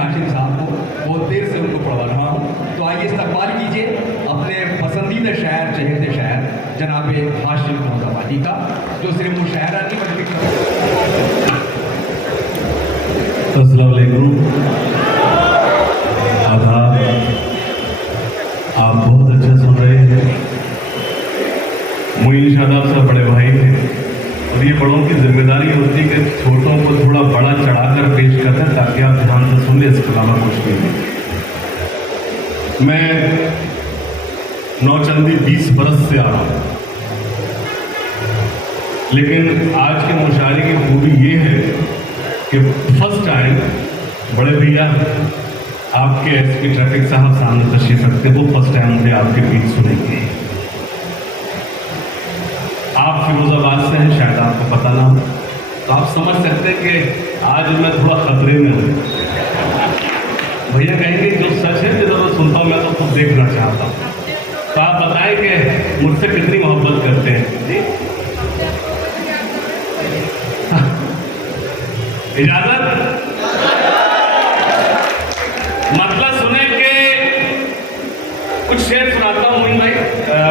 हाशिम साहब को, बहुत देर से उनको पढ़वा रहा हूँ। तो आइए इस्तकबाल कीजिए अपने पसंदीदा शायर, चहेते शायर जनाब हाशिम मोहम्मद का, जो सिर्फ मुशायरा नहीं बल्कि अस्सलाम वालेकुम, आदाब। आप बहुत अच्छा सुन रहे हैं। मुइन शादाब साहब बड़े भाई हैं और ये बड़ों की जिम्मेदारी होती है कि छोटों को थोड़ा बड़ा चढ़ाकर पेश करते हैं ताकि आप ध्यान से सुन लें। इसके अलावा कुछ भी नहीं। मैं नौचंदी 20 बरस से आ रहा हूँ, लेकिन आज के मुशायरे की खूबी ये है कि फर्स्ट टाइम बड़े भैया आपके एसपी ट्रैफिक साहब सामने तशरीफ रखते, वो फर्स्ट टाइम मुझे आपके बीच सुनेंगे। आप फिरोजाबाद से हैं, शायद आपको पता ना हो, तो आप समझ सकते हैं कि आज मैं थोड़ा खतरे में हूँ। भैया कहेंगे जो सच है जो सुनता हूँ मैं तो खुद देखना चाहता हूँ। तो आप बताएं कि मुझसे कितनी मोहब्बत करते हैं जी? इजाजत? मतलब सुने के कुछ शेर सुनाता हूँ मोइन भाई।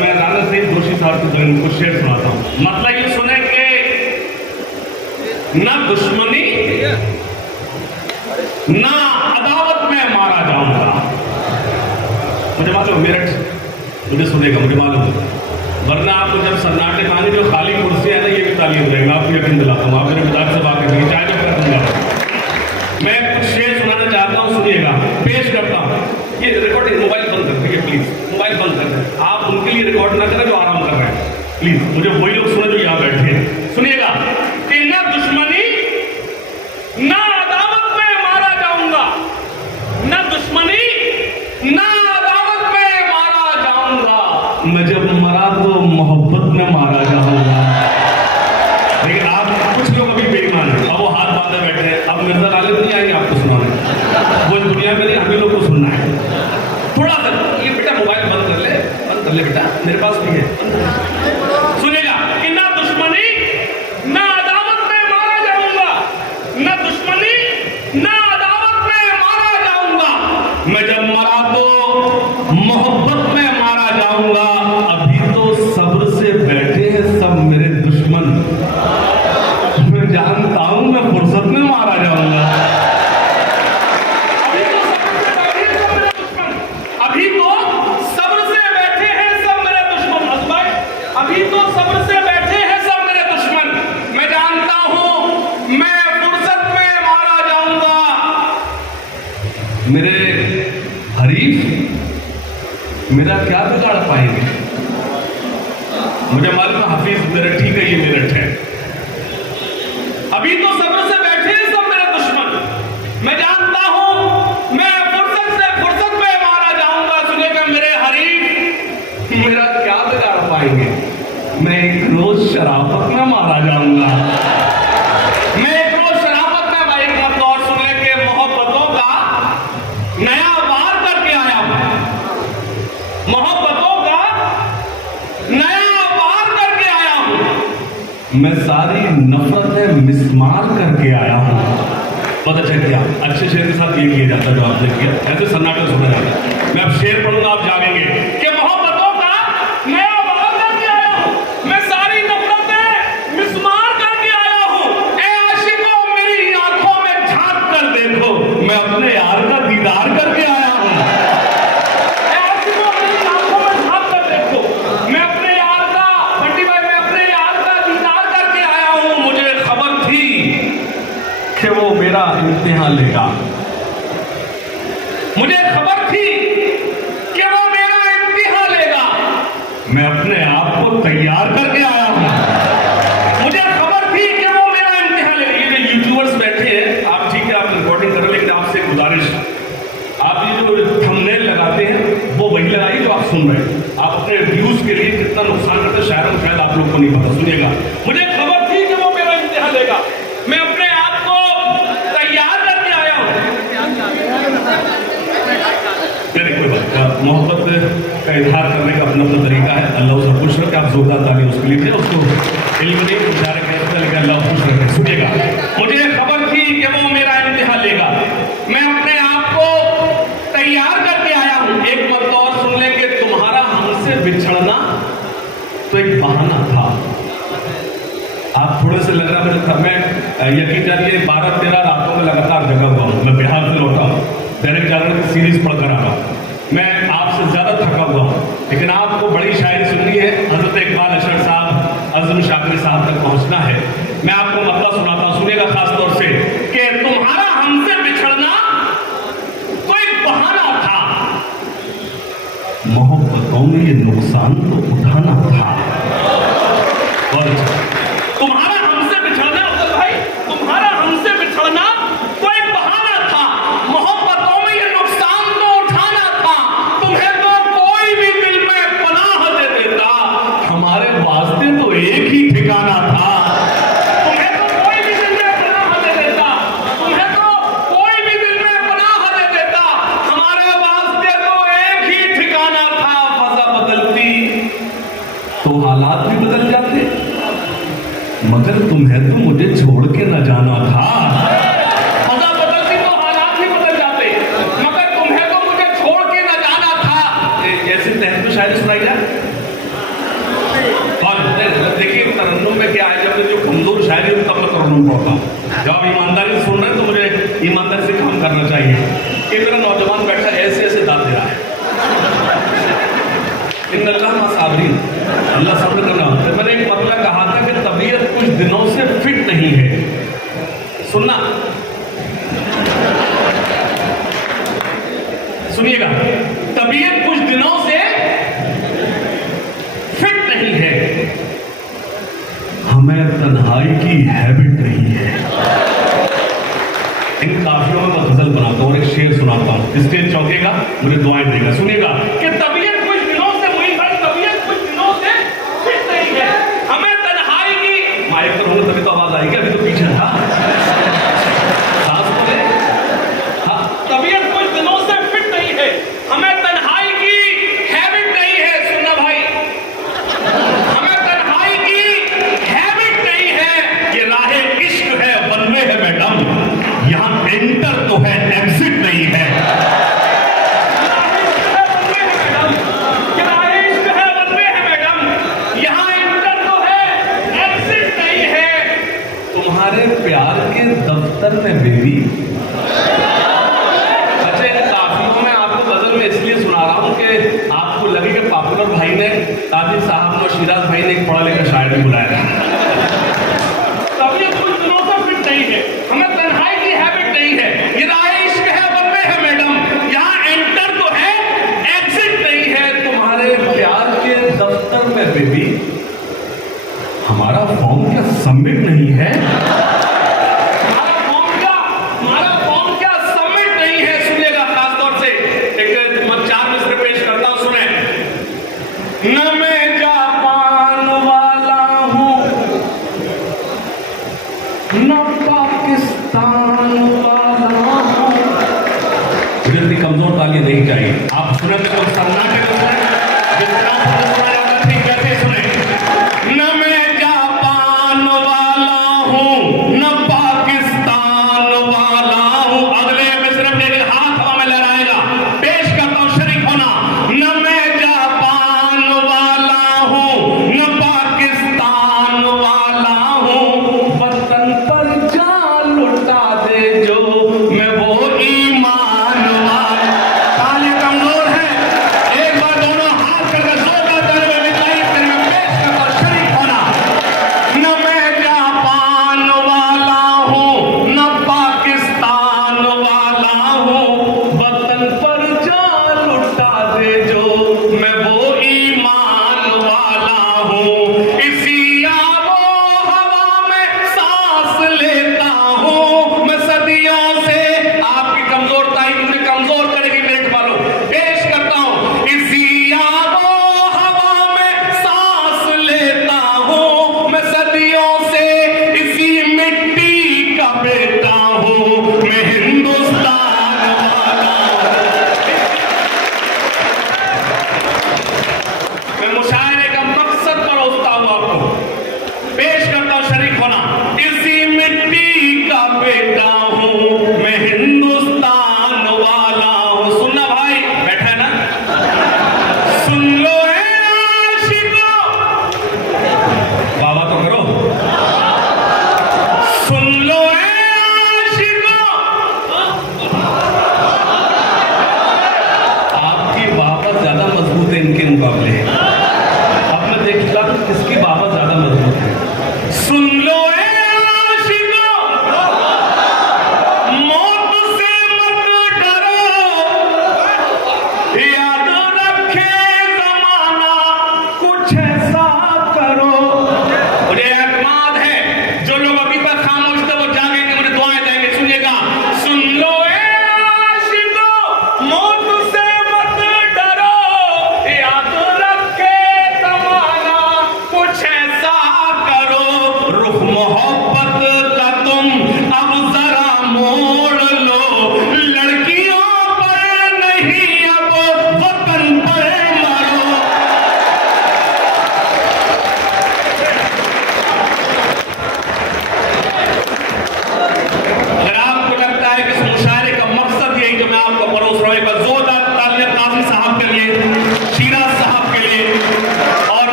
मैं राना सईद जोशी साहब को कुछ शेर सुनाता हूँ। मतलब ये सुने के ना दुश्मनी ना अदावत में मारा जाऊंगा। मुझे मालूम मेरठ मुझे सुनेगा, मुझे मालूम, वरना आपको जब सन्नाटे पानी जो खाली कुर्सी है ना ये भी तालीम रहेगा, आपको यकीन दिलाता हूँ। आप मेरे मिजाज से बात करेंगे, चाहे जब कर दूंगा। मैं कुछ शेर सुनाना चाहता हूँ, सुनिएगा, पेश करता हूँ। ये रिकॉर्डिंग मोबाइल बंद कर दीजिए प्लीज, मोबाइल बंद कर दें। आप उनके लिए रिकॉर्ड ना करें जो आराम कर रहे हैं, प्लीज। मुझे वही लोग सुने जो यहाँ बैठे हैं। सुनिएगा कि ना दुश्मनी ना अदावत में मारा जाऊंगा, ना दुश्मनी ना अदावत में मारा जाऊंगा, मैं जब मरा तो मोहब्बत में मारा जाऊंगा। लेकिन आप कुछ लोग अभी बेईमान हैं, अब वो हाथ बांधे बैठे हैं। अब मिर्जा गालिब नहीं आएंगे आपको सुनाने, वो इस दुनिया में नहीं, हमें लोग को सुनना है। थोड़ा सा ये बेटा मोबाइल बंद कर ले बेटा, मेरे पास भी है। सुनेगा कि ना दुश्मनी ना अदावत में मारा जाऊंगा, ना दुश्मनी ना अदावत में मारा जाऊंगा, मैं जब मरा तो मोहब्बत में मारा जाऊंगा। अभी तो सब्र से बैठे हैं सब मेरे दुश्मन, मैं जानता हूं मैं फुर्सत में मारा जाऊंगा। अभी तो सब्र से बैठे हैं सब मेरे दुश्मन, अभी तो सब्र से बैठे हैं सब मेरे दुश्मन, मैं जानता हूं मैं फुर्सत में मारा जाऊंगा। मेरे हरीफ मेरा क्या बिगाड़ पाएंगे? मुझे मालूम हाफिज मेरठ, ठीक है ये मेरठ है। अभी तो सब्र से बैठे हैं सब मेरे दुश्मन, मैं जानता हूं मैं फुर्सत में मारा जाऊंगा। सुनेगा मेरे हरीफ मेरा क्या बिगाड़ पाएंगे? मैं एक रोज शराफत में मारा जाऊंगा, मैं एक रोज शराफत में भाई का दौर सुनने के मोहब्बतों का नया वार करके आया हूं, मोहब्बतों का नया वार करके आया हूं, मैं सारी नफरतें मिसमार करके आया हूं। पता चल गया अच्छे शेर के साथ ये किया जाता जो आपने किया, ऐसे सन्नाटे सुना जाता। मैं अब शेर पढ़ूंगा, आप जागेंगे कि मोहब्बतों का नया वार करके आया हूं, मैं सारी नफरतें मिसमार करके आया हूं। ए आशिकों मेरी आंखों में झांक कर देखो, मैं अपने यार का दीदार करके आया हूं। ए आशिकों मेरी आंखों में झांक कर देखो, मैं अपने यार का, बंटी भाई मैं अपने यार का दीदार करके आया हूं। मुझे खबर थी कि वो मेरा इम्तिहान लेगा, मुझे खबर थी कि वो मेरा इम्तिहान लेगा, मैं अपने आप को तैयार करके आया हूं। मुझे खबर थी कि वो मेरा इम्तिहान लेगा। ये जो यूट्यूबर्स बैठे हैं, आप ठीक है आप रिकॉर्डिंग कर रहे, लेकिन आपसे गुजारिश, आप ये जो थंबनेल लगाते हैं वो वही लगाइए जो आप सुन रहे हैं। आप अपने व्यूज के लिए कितना नुकसान करते हैं शायद आप लोग को नहीं पता। सुनिएगा, मुझे खबर थी कि वो मेरा इम्तिहान लेगा, मैं अपने आप को तैयार करके आया हूं। कोई बात, मोहब्बत का इजहार करने का अपना अपना तरीका है। अल्लाह उसे खुश रखे, आप जोरदार ताली उसके लिए थे, उसको इल्म नहीं गुजारे कहते, लेकिन अल्लाह खुश रखे। सुनिएगा, मुझे खबर थी कि वो मेरा इम्तिहान लेगा, मैं अपने आप यकीन जानिए 12-13 रातों में लगातार जगा हुआ हूँ। मैं बिहार से लौटा हूँ, दैनिक जागरण की सीरीज पढ़कर आ रहा हूँ। मैं आपसे ज्यादा थका हुआ हूँ, लेकिन आपको बड़ी शायरी सुननी है। हजरत इकबाल अशर साहब, अज़म शाकिर साहब तक पहुंचना है। मैं आपको मतलब सुनाता हूँ, सुनिएगा खास तौर से कि तुम्हारा हमसे बिछड़ना कोई बहाना था, मोहब्बतों में ये नुकसान तो उठाना था। और तुम्हारा हमसे बिछड़ना, अब्दुल भाई, तुम्हारा हमसे बिछड़ना कोई बहाना था, मोहब्बतों में ये नुकसान तो उठाना था। तुम्हें तो कोई भी दिल में पनाह दे देता, हमारे वास्ते तो एक ही ठिकाना था। तुम्हें तो कोई भी दिल में पनाह दे देता, तुम्हें तो कोई भी दिल में पनाह दे देता, हमारे वास्ते तो एक ही ठिकाना था। फजा बदलती तो हालात भी बदल जाते, मगर तुम्हें तो मुझे छोड़ के न जाना था। फजा बदलती तो हालात भी बदल जाते, मगर तुम्हें तो मुझे छोड़ के न जाना था। ऐसे तहत तो शायरी सुनाई जाए। और देखिए तरन्नुम में क्या है, जब जो कमजोर शायरी हो तब मैं तरन्नुम पढ़ता हूँ। जब आप ईमानदारी से सुन रहे हैं तो मुझे ईमानदारी से काम करना चाहिए। एक मेरा नौजवान बैठा ऐसे ऐसे दाद दे रहा है, अल्लाह सब्र करना। तो मैंने एक मतलब कहा था कि तबीयत कुछ दिनों से फिट नहीं है। सुनना, सुनिएगा, तबीयत कुछ दिनों से फिट नहीं है, हमें तन्हाई की हैबिट नहीं है। इन काफियों में मैं गजल बनाता हूँ और एक शेर सुनाता हूँ, स्टेज चौंकेगा, मुझे दुआएं देगा। सुनिएगा कि तबीयत कुछ दिनों से, मुई भाई, तबीयत कुछ दिनों से फिट नहीं है, हमें तन्हाई की, माइक पर होगा तभी तो आवाज आएगी, अभी तो पीछे था। सांस तो ले। हाँ, तबीयत कुछ दिनों से फिट नहीं है, हमें तन्हाई की हैबिट नहीं है। सुनना भाई, हमें तन्हाई की हैबिट नहीं है। ये राहे इश्क है, बनवे है मैडम, यहाँ एंटर तो है, एग्जिट नहीं है। तुम्हारे प्यार के दफ्तर में बेबी। अच्छा, इन काफियों में आपको गजल में इसलिए सुना रहा हूं कि आपको लगे कि पॉपुलर भाई ने, ताजिर साहब और शिराज भाई ने एक पढ़ा लिखा शायर भी बुलाया। तबीयत कुछ दिनों से फिट नहीं है, हमें तन्हाई की हैबिट नहीं है, ये राहे इश्क है, बनवे है मैडम, यहाँ एंटर तो है, एग्जिट नहीं है। तुम्हारे प्यार के दफ्तर में बेबी, हमारा फॉर्म क्या सबमिट नहीं है? हमारा फॉर्म क्या सबमिट नहीं है? सुनिएगा खास तौर से एक 4 मिसरे पेश करता हूं, सुने। न मैं जापान वाला हूं, न पाकिस्तान वाला हूं। मुझे इतनी कमजोर ताली नहीं चाहिए। आप सुने तो सन्नाटे में सुने, जिस तरह से सुना जाता है ठीक वैसे सुने। न मैं जापान वाला हूं, न पाकिस्तान वाला हूं। अगले में सिर्फ एक हाथ हवा में लहराएगा, पेश करता हूं, शरीक होना। न मैं जापान वाला हूं, न पाकिस्तान वाला हूं, वतन पर जान लुटा दे जो, मैं वो ईमान वाला। ताली कमजोर है,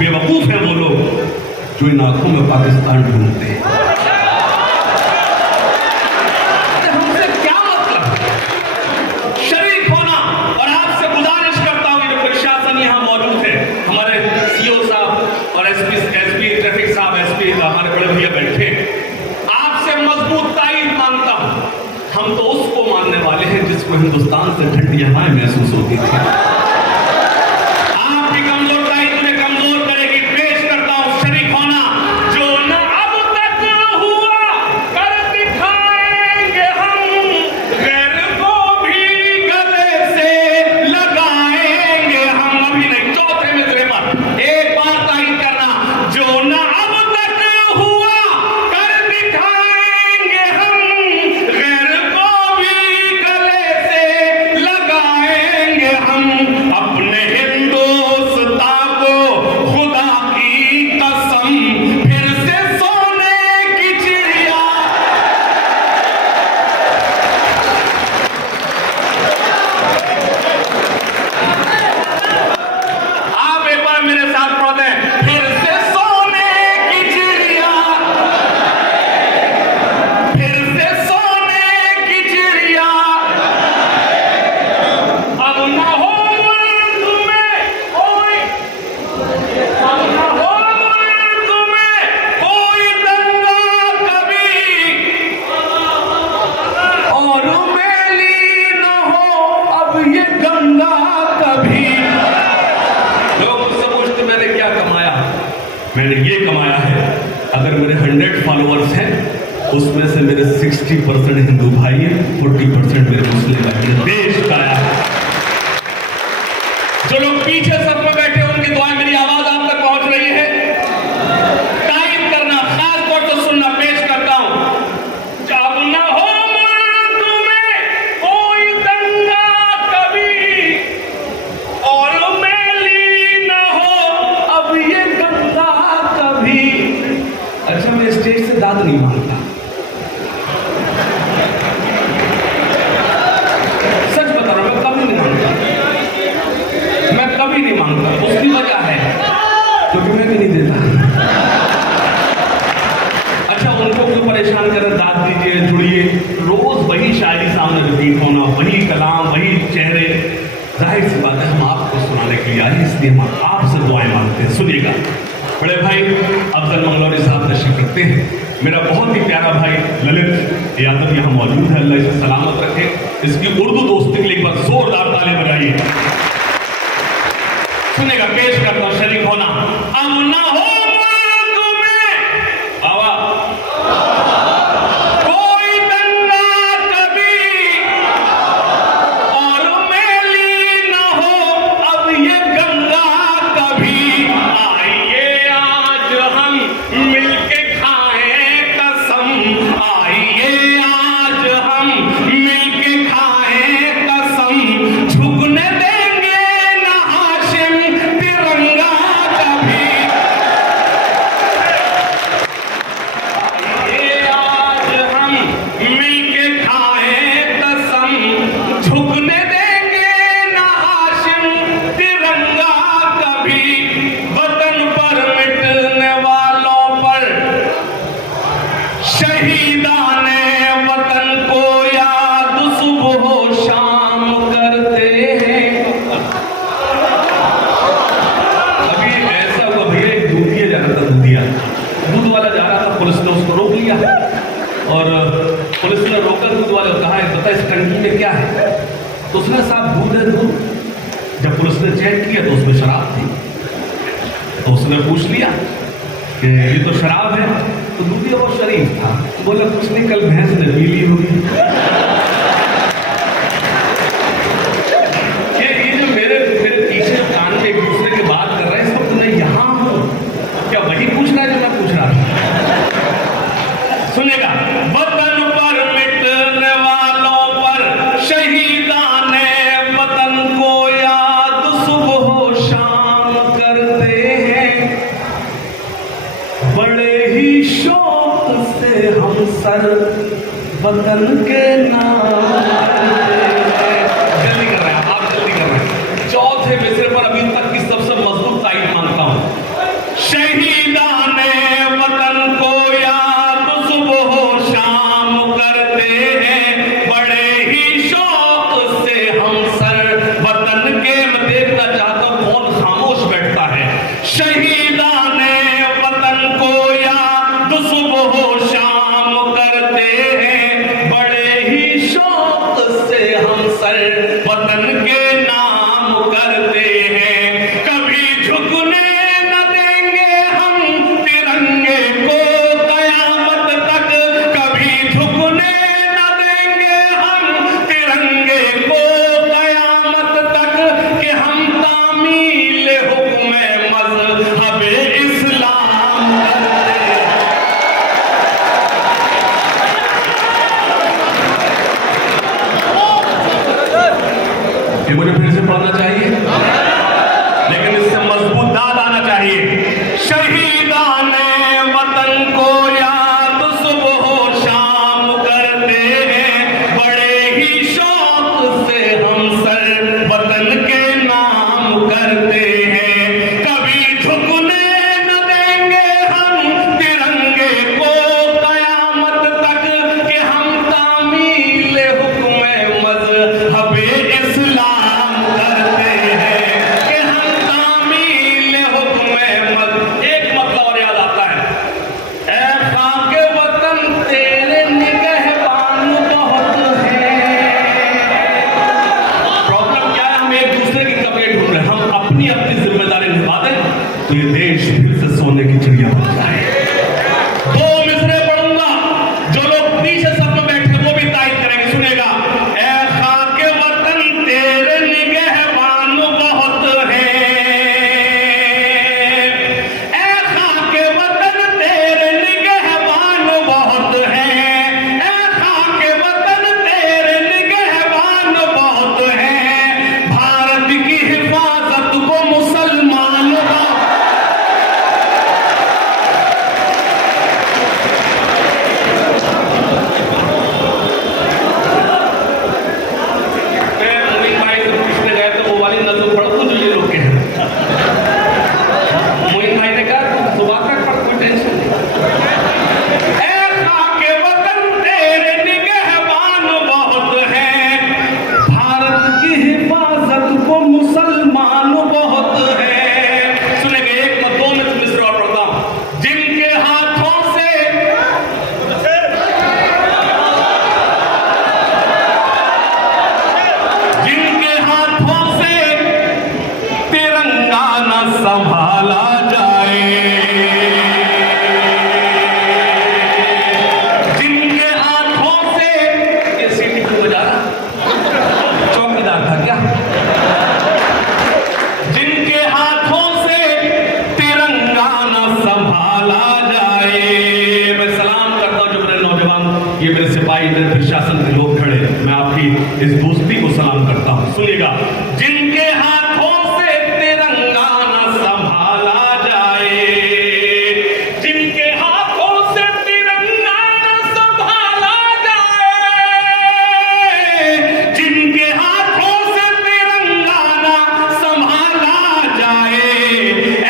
बेवकूफ है वो लोग जो इन आंखों में पाकिस्तान ढूंढते हैं। हमसे क्या मतलब? शरीफ होना। और आपसे गुजारिश करता हूं, जो प्रशासन यहां मौजूद है, हमारे सीओ साहब और एसपी ट्रैफिक साहब, एसपी हमारे बड़े भैया बैठे, आपसे मजबूत ताईद मांगता हूं। हम तो उसको मानने वाले हैं जिसको हिंदुस्तान से ठंडी हवाएं महसूस होती थी। मैंने ये कमाया है, अगर मेरे 100 फॉलोअर्स हैं उसमें से मेरे 60% हिंदू भाई हैं, 40% मेरे मुस्लिम भाई हैं। देश का है। जो लोग पीछे सब में बैठे उनकी दुआएं, मेरी आवाज आप तक पहुंच रही है? टाइप करना, खास तौर से सुनना। पेश करता हूं। जब न हो मुल्क में कोई दंगा कभी, और मैली न हो अब ये गंगा कभी। अच्छा, मैं स्टेज से दाद नहीं मांगता, सच बता रहा हूं, मैं कभी नहीं मांगता, मैं कभी नहीं मांगता। उसकी वजह है क्योंकि मैं भी नहीं देता। अच्छा, उनको क्यों परेशान करें? दाद दीजिए, जुड़िए। रोज वही शायरी सामने रिपीट होना, वही कलाम, वही चेहरे। जाहिर सी बात है, हम आपको सुनाने के लिए आए, इसलिए हम आपसे दुआएं मांगते हैं। सुनिएगा। बड़े भाई अफजल मंगलौरी साहब तशरीफ रखते हैं। मेरा बहुत ही प्यारा भाई ललित यादव यहाँ मौजूद है, अल्लाह इसे सलामत रखे। इसकी उर्दू दोस्ती के लिए एक बार जोरदार ताली बजाइए। सुनेगा, पेश करता हूं, शरीक होना। अब ना हो मुल्क में बाबा कोई दंगा कभी, और मैली ना हो अब ये गंगा कभी। आइए आज हम मिलके खाएं कसम, आइए आज हम मिलके खाएं कसम, झुकने देंगे ना हाशिम तिरंगा कभी। आइए आज हम मिलके खाएं कसम, झुकने देंगे ना हाशिम तिरंगा कभी। वतन पर मिटने वालों पर शहीदाने वतन को याद सुबह शाम करते हैं। अभी ऐसा हुआ भैया, एक दूधिया जा रहा था, दूध वाला जा रहा था, पुलिस ने उसको रोक लिया। और पुलिस ने रोका, दूध वाले को कहा, बता इस टंकी में क्या है? तो उसने, साहब दूध है, दूध। जब पुलिस ने चेक किया तो उसमें शराब थी। तो उसने पूछ लिया कि ये तो शराब है। तो दूधिया वो शरीफ था, तो बोला कुछ नहीं, कल भैंस ने पी ली होगी। ये जो मेरे पीछे कान में एक दूसरे की बात कर रहे हैं, सब मैं यहां हूं, क्या वही पूछ रहा है जो मैं पूछ रहा था? सुनेगा। वतन पर मिटने वालों पर शहीदाने वतन को याद सुबह शाम करते हैं। बड़े ही शौक से हम सर वतन के नाम करते हैं। जल्दी कर रहे हैं आप, जल्दी कर रहे हैं। चौथे मिसरे पर अभी तक की सबसे मजबूत तारीफ मानता हूं। शहीदाने वतन को याद सुबह शाम करते हैं, बड़े ही शौक से हम सर वतन के। मैं देखना चाहता हूं कौन खामोश बैठता है। शहीदाने वतन को याद सुबह शाम करते हैं, बड़े ही शौक से हम सर वतन के नाम करते हैं। कभी झुकने न देंगे हम तिरंगे को कयामत तक, कभी झुकने न देंगे हम तिरंगे को कयामत तक, कि हम तामील हुक्म मज़हब इस्लाम करते हैं। ये मुझे फिर से पढ़ना चाहिए, लेकिन इससे मजबूत दाद आना चाहिए। शहीदाने वतन को याद सुबह शाम करते हैं, बड़े ही शौक से हम सर वतन के नाम करते हैं। कभी झुकने न देंगे हम तिरंगे को कयामत तक, कि हम तामील हुक्म मज़हब इस्लाम करते हैं, कि हम तामील हुक्म एक मतलब और याद आता है। ऐ खाके वतन तेरे निगहबान बहुत हैं। प्रॉब्लम क्या है, हम एक दूसरे की कपड़े ढूंढ रहे हैं। हम अपनी अपनी जिम्मेदारी निभा दें तो ये देश फिर से सोने की चिड़िया बन जाए। दो मिसरे पढ़ूंगा, जो लोग पीछे सब में बैठे वो भी तारीफ करेंगे। सुनेगा। ऐ खाके वतन तेरे निगहबान बहुत हैं, ऐ खाके वतन तेरे निगहबान बहुत हैं, ऐ खाके वतन तेरे निगहबान बहुत हैं। भारत की हिफाजत को मुसलमान मोइन भाई से पूछने गए तो वो वाली नजर पड़ उजले लोग के हैं। मोइन भाई ने कहा तुम सुबह तक पढ़, कोई टेंशन नहीं। ऐ खाके वतन तेरे निगहबान बहुत हैं, भारत की हिफाजत को मुसलमान बहुत हैं। सुनेंगे एक में दो में मिस्र और पढ़ता हूं। जिनके हाथों से जिनके हाथों से तिरंगा न संभाला जाए, जिनके हाथों से ये सीटी क्यों बजा रहा, चौकीदार था क्या? जिनके हाथों से तिरंगा न संभाला जाए। मैं सलाम करता हूं जो मेरे नौजवान, ये मेरे सिपाही, मेरे प्रशासन के लोग खड़े हैं, मैं आपकी इस दोस्ती को सलाम करता हूं। सुनिएगा। जिनके हाथों से तिरंगा न संभाला जाए, जिनके हाथों से तिरंगा न संभाला जाए, जिनके हाथों से तिरंगा न संभाला जाए,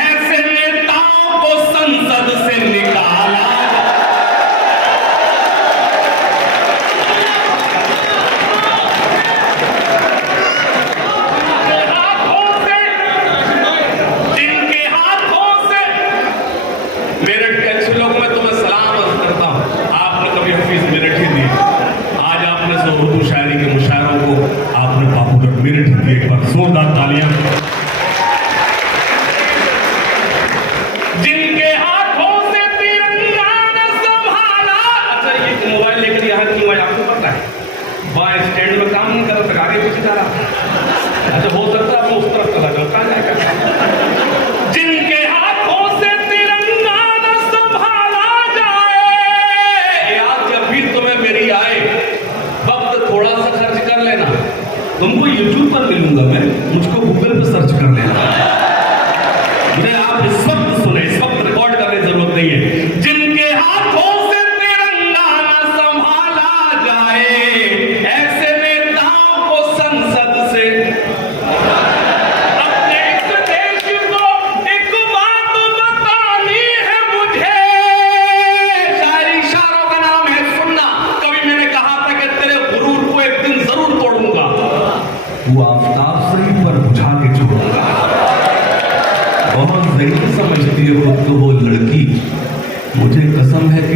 ऐसे नेताओं को संसद से निकाला जाए।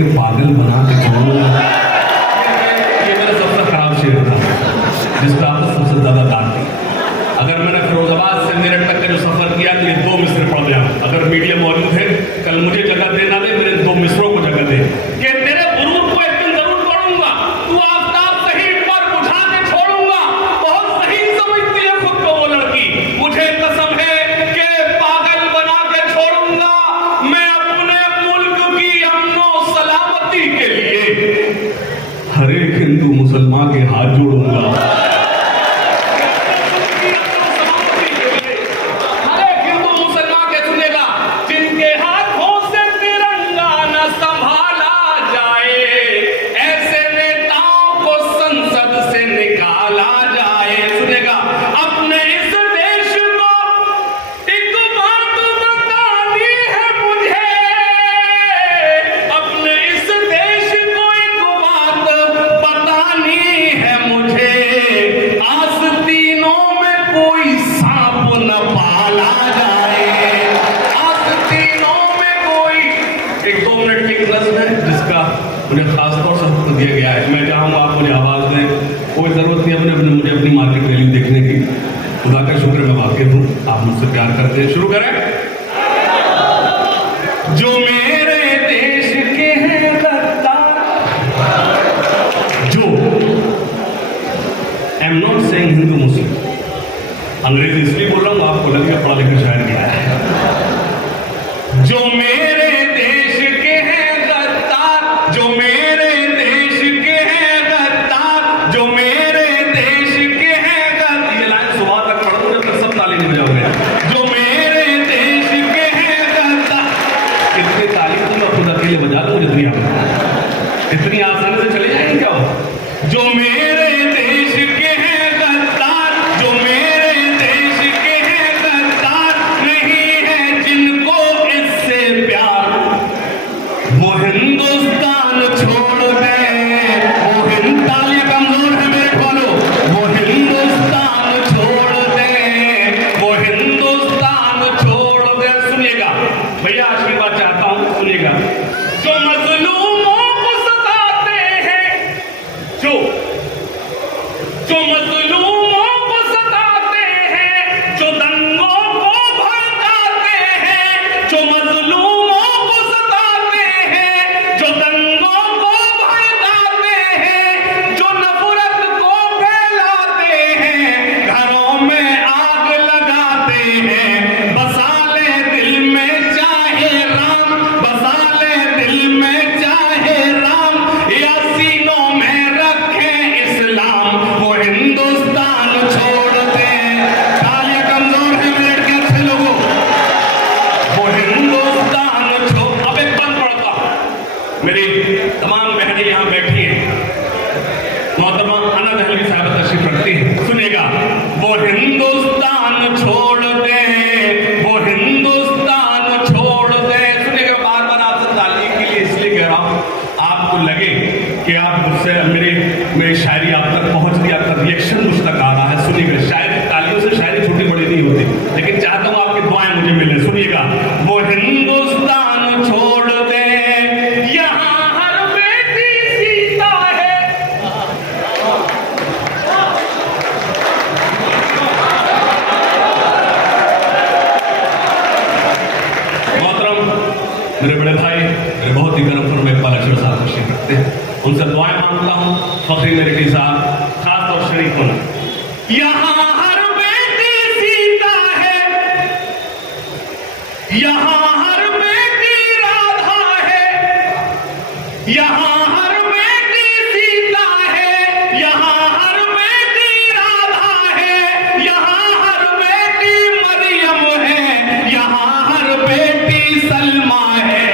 के पागल बना के छोड़ूंगा। ये मेरा सबसे खराब शेर था जिसका आपको सबसे ज्यादा दान दी। अगर मैंने फिरोजाबाद से मेरठ तक का जो सफर किया तो ये 2 मिसरे पढ़ गया। अगर मीडिया मौजूद है कल मुझे जगह देना दे, मेरे 2 मिसरों को जगह दे कि तेरे बुरूद को एक दिन जरूर पढ़ूंगा, तू आफ्ताब सही पर बुझा के छोड़ूंगा। बहुत सही समझती है खुद को वो लड़की, मुझे कसम है कि पागल बना के छोड़ूंगा मैं अपने मुल्क की अमनो सलामती के लिए हर एक हिंदू मुसलमान के हाथ जोड़ूंगा। मुझे खासतौर से हुक्म दिया गया है, मैं चाहूँगा आप मुझे आवाज़ दें। कोई ज़रूरत नहीं है मुझे अपनी मार्केट वैल्यू देखने की। खुदा का शुक्र मैं वाकिफ हूँ, आप मुझसे प्यार करते हैं। शुरू करें। जो मेरे देश के हैं गद्दार, जो I am not saying Hindu Muslim, अंग्रेजी इसलिए बोल रहा हूँ आपको लगेगा पढ़ा लिखा शायर किया है। जो मेरे देश के हैं गद्दार, जो मेरे देश के हैं गद्दार, जो मेरे देश के हैं गद्दार, ये लाइन सुबह तक पढ़ो जब तक सब ताली नहीं बजाओगे। जो मेरे देश के हैं गद्दार, कितनी ताली तो मैं खुद अकेले बजा दूं जितनी आप इतनी आसानी से चले जाएंगे क्या? जो मेरे देश के हैं गद्दार, जो मेरे देश के हैं गद्दार, नहीं है जिनको इससे प्यार, वो हिंदुस्तान छोड़ दे। वो ताली कमजोर है मेरे खोलो। वो हिंदुस्तान छोड़ दे, वो हिंदुस्तान छोड़ दे। सुनिएगा भैया, आशीर्वाद चाहता हूं, सुनिएगा। जो मजलूमों को सताते हैं, जो मजलूमों को सताते हैं, जो दंगों को भड़काते हैं, जो मजलूमों को सताते हैं, जो दंगों को भड़काते हैं, जो नफरत को फैलाते हैं, घरों में आग लगाते हैं, बसा ले दिल में चाहे राम, बसा ले दिल में चाहे राम, या सीनों में रखे इस्लाम, वो हिंदुस्तान छोड़ दे। तालियां कमजोर है मेरे के अच्छे लोगों। वो हिंदुस्तान छोड़, अब एक बंद पड़ता मेरी तमाम बहनें यहाँ बैठी हैं, मोहतरमा अना दहलवी साहब तशरीफ रखती हैं। सुनिएगा। वो हिंदुस्तान छोड़ दे, वो हिंदुस्तान छोड़ दे। सुनिएगा, बार बार आपसे ताली के लिए इसलिए कह रहा हूँ, आपको लगे कि आप मुझसे मेरी शायरी आप तक पहुंच गई, आपका रिएक्शन मुझ तक आ रहा है। सुनिएगा, शायरी तालियों से शायरी छोटी बड़ी नहीं होती, लेकिन चाहता हूँ आपकी दुआएं मुझे मिले। सुनिएगा। वो हिंदुस्तान छोड़ दे, यहाँ हर बेटी सीता है, मोहतरम मेरे बड़े भाई, मेरे बहुत ही गर्म फरमा इकबाल अशरफ साहब तशरीफ रखते हैं, उनसे दुआएं मांगता हूँ। फखरी मेरठी साहब खास तौर शरीक होना। यहाँ हर बेटी सीता है, यहाँ हर बेटी राधा है, यहाँ हर बेटी सीता है, यहाँ हर बेटी राधा है, यहाँ हर बेटी मरियम है, यहाँ हर बेटी सलमा है,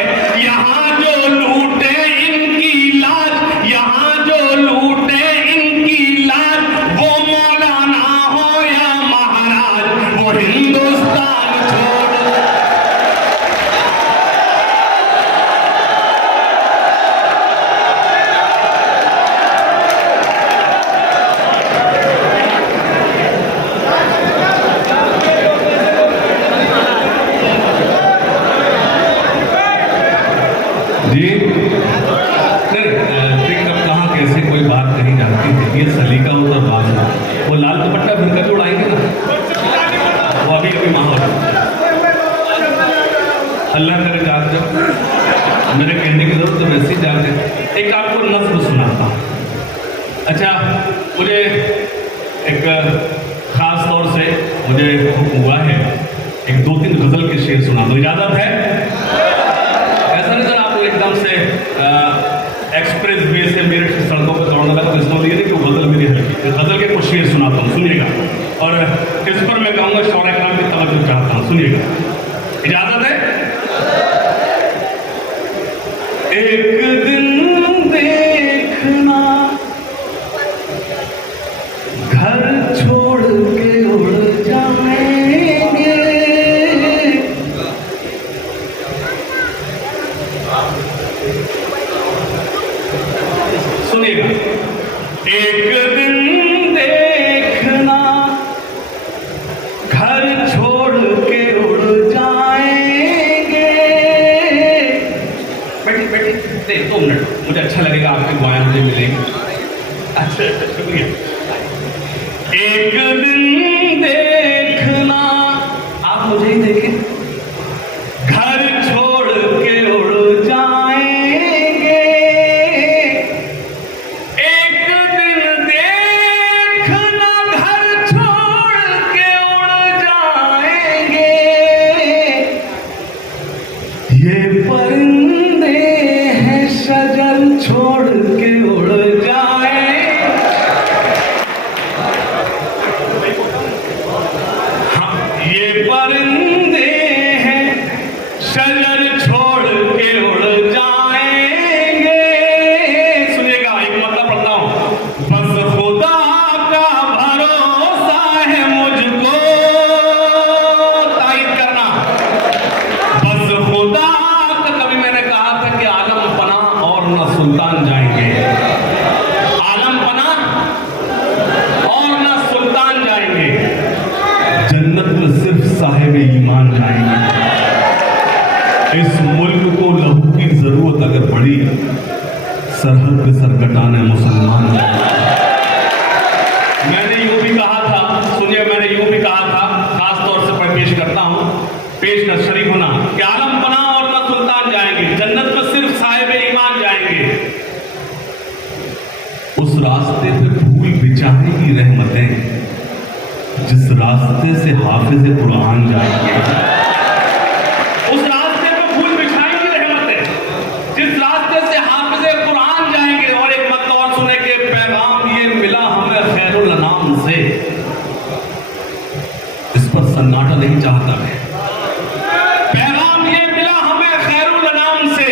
यहाँ जो लूटे इनकी लाज, यहाँ जो लूटे इनकी लाज, वो मौलाना हो या महाराज, वो हिंदुस्तान छोड़ दे। जी अल्लाह करे जाग जाओ, मेरे कहने की जरूरत तो वैसे ही जाग जाए। एक आपको नस्ल सुनाता हूँ। अच्छा, मुझे एक खास तौर से मुझे हुक्म हुआ है एक 2-3 गजल के शेर सुना दो, इजाजत है? ऐसा नहीं सर आप लोग एकदम से एक्सप्रेस वे से मेरठ की सड़कों पर दौड़ने लगा, तो इसमें ये नहीं कि गजल मेरी हल्की, गजल के कुछ शेर सुनाता हूँ, सुनिएगा। और इस पर मैं कहूँगा शौर्य कराम की तवज्जो चाहता हूँ, सुनिएगा, इजाजत है? एक दिन देखना घर छोड़ के उड़ जाएंगे, सुनिएगा, एक दिन देखना घर छोड़ के उड़ जाएंगे। बैठी बैठी, 2 मिनट, मुझे अच्छा लगेगा, आपके दुआएं मुझे मिलेंगी। अच्छा, शुक्रिया। एक दिन देखना, आप मुझे ही देखें, घर छोड़ के उड़ जाएंगे। एक दिन देखना घर छोड़ के उड़ जाएंगे। ये परिंदे हैं शजर छोड़ के उड़ जाए। ये परिंदे हैं शजर छोड़ के उड़ जाएंगे। सुनिएगा, एक मतलब पढ़ता हूं। बस खुदा का भरोसा है मुझको, तायद करना, बस खुदा का। कभी मैंने कहा था कि आलम पना और न सुल्तान जाएंगे, आलम पना और न सुल्तान जाएंगे, जन्नत में सिर्फ साहिब ईमान जाएंगे। इस मुल्क को लहू की जरूरत अगर पड़ी, सरहद पे सर कटाने मुसलमान। मैंने यूं भी कहा था, सुनिए, मैंने यूं भी कहा था, खास तौर से मैं पेश करता हूं, पेश कर शरीक होना, कि आलम पना और न सुल्तान जाएंगे, जन्नत में सिर्फ साहिब ईमान जाएंगे। उस रास्ते पे फूल बिछाएंगी रहमतें, जिस रास्ते से हाफिज कुरान जाएंगे। उस रास्ते पे फूल बिछाएंगी रहमतें, जिस रास्ते से हाफिज कुरान जाएंगे। और एक मतलब और सुने के पैगाम ये मिला हमें खैरुल अनाम से। इस पर सन्नाटा नहीं चाहता मैं। पैगाम ये मिला हमें खैरुल अनाम से,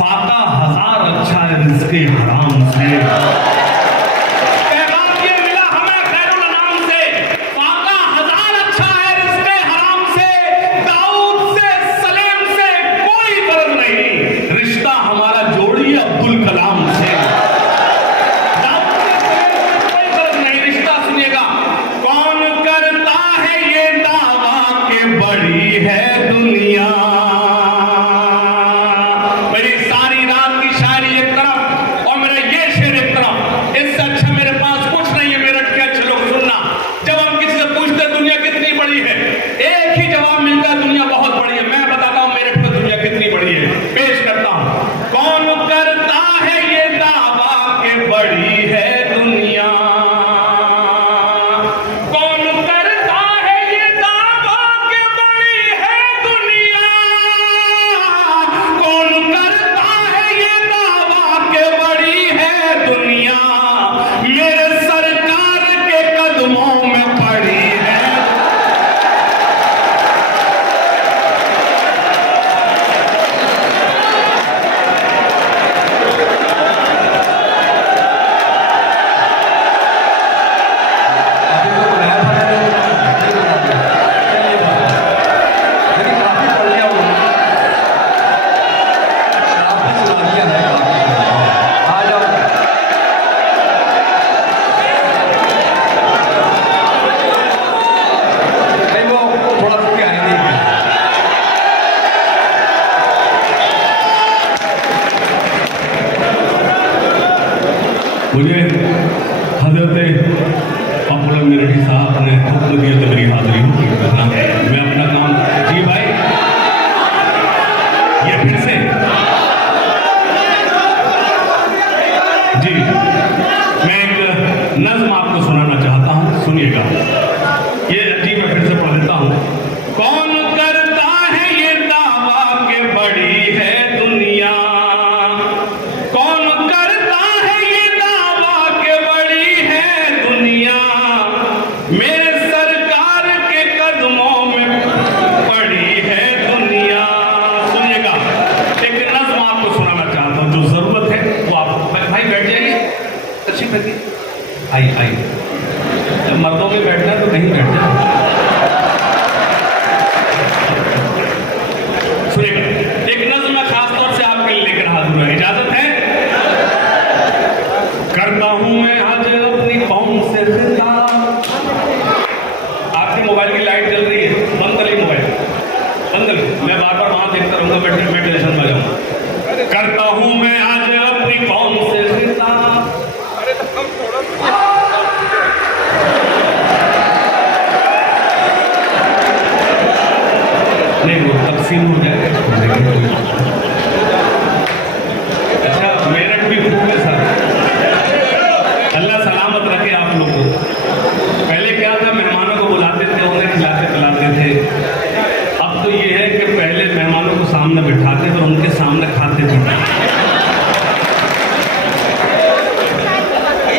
फाता 1000 अच्छा है रिज़्क़े हराम से। मुझे हजरत पॉपुलर मेरठी साहब ने हुक्म दिया तो मेरी हाजिरी होगी। मैं अपना काम, जी भाई नहीं वो तकसीम हो जाएगा। अच्छा मेरठ भी खूब है सर, अल्लाह सलामत रखे आप लोग को। पहले क्या था, मेहमानों को बुलाते थे, उन्हें खिलाते पिलाते थे। अब तो ये है कि पहले मेहमानों को सामने बिठाते थे और उनके सामने खाते थे।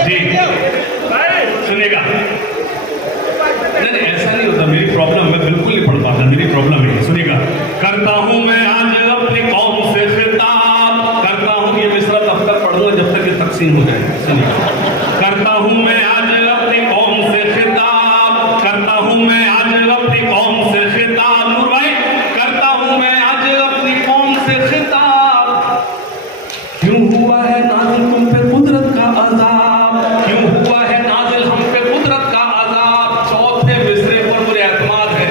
जी सुनिएगा, नहीं ऐसा नहीं होता, मेरी प्रॉब्लम, मैं बिल्कुल नहीं पढ़ पाता, मेरी प्रॉब्लम है। सुनिएगा, करता हूं मैं आज अपनी कौम से खिताब, करता हूं, ये मिसरा तब तक पढ़ूंगा जब तक ये तकसीम हो जाए। सुनिएगा, करता हूं मैं आज अपनी कौम से खिताब, करता हूं मैं आज अपनी कौम से खिताब। नूर भाई, करता हूं मैं आज अपनी कौम से खिताब। क्यों हुआ है नाज़िल तुम पे कुदरत का अज़ाब, क्यों हुआ है नाज़िल हम पे कुदरत का अज़ाब। चौथे मिसरे पर मुझे एतमाद है,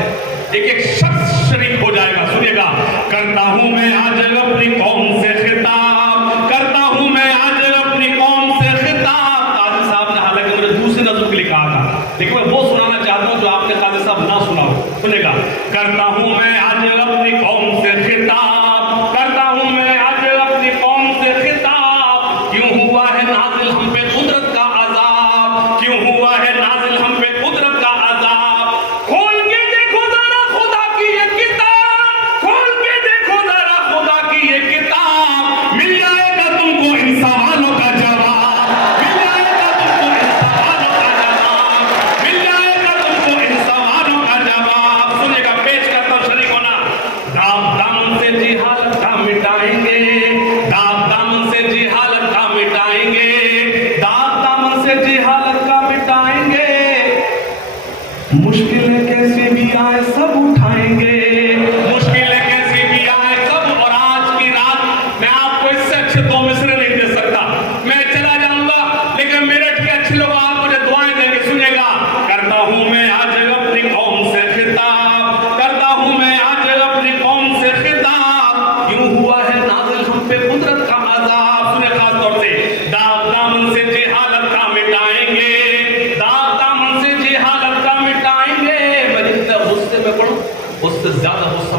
एक शख्स शरीक हो जाएगा। सुनिएगा, करता हूं मैं आज अपनी कौम से खिताब, करता हूं मैं आज अपनी कौम से खिताब। काजी साहब ने हालांकि मुझे दूसरे नज़र के लिए कहा था, लेकिन मैं वो सुनाना चाहता हूं जो आपने काजी साहब ना सुना हो। सुनिएगा, करता हूं मैं आज अपनी कौम से खिताब, करता हूं मैं आज अपनी कौम से खिताब। क्यों हुआ है नाज़िल हम पे कुदरत का अज़ाब, क्यों हुआ है नाज़िल हम पे कुदरत का अज़ाब। खोल के देखो जरा खुदा की ये किताब, खोल के देखो जरा खुदा की ये किताब। मिल जाएगा तुमको इन सवालों का जवाब, मिल जाएगा तुमको इन सवालों का जवाब, मिल जाएगा तुमको इन सवालों का जवाब। सुनिएगा, पेश करता हूं शरीक होना। दाग दामन से जिहालत का मिटाएंगे, दाग दामन से जिहालत का मिटाएंगे, दाग दामन से जिहालत का मिटाएंगे। मुश्किलें कैसी भी आए सब उठाएंगे, मुश्किलें कैसी भी आए सब। और आज की रात मैं आपको इससे अच्छे दो मिसरे नहीं दे सकता, मैं चला जाऊंगा, लेकिन मेरठ के अच्छे लोग आप मुझे दुआएं देंगे। सुनिएगा, करता हूं मैं आज अपनी कौम से खिताब, करता हूं मैं आज अपनी कौम से खिताब। क्यों हुआ है नाज़िल हम पे कुदरत का अज़ाब। सुने खास तौर से, दाग दामन से जिहालत का मिटाएंगे, दाग दामन से जिहालत का मिटाएंगे। मैं जितने गुस्से में पढ़ूं उससे ज्यादा गुस्सा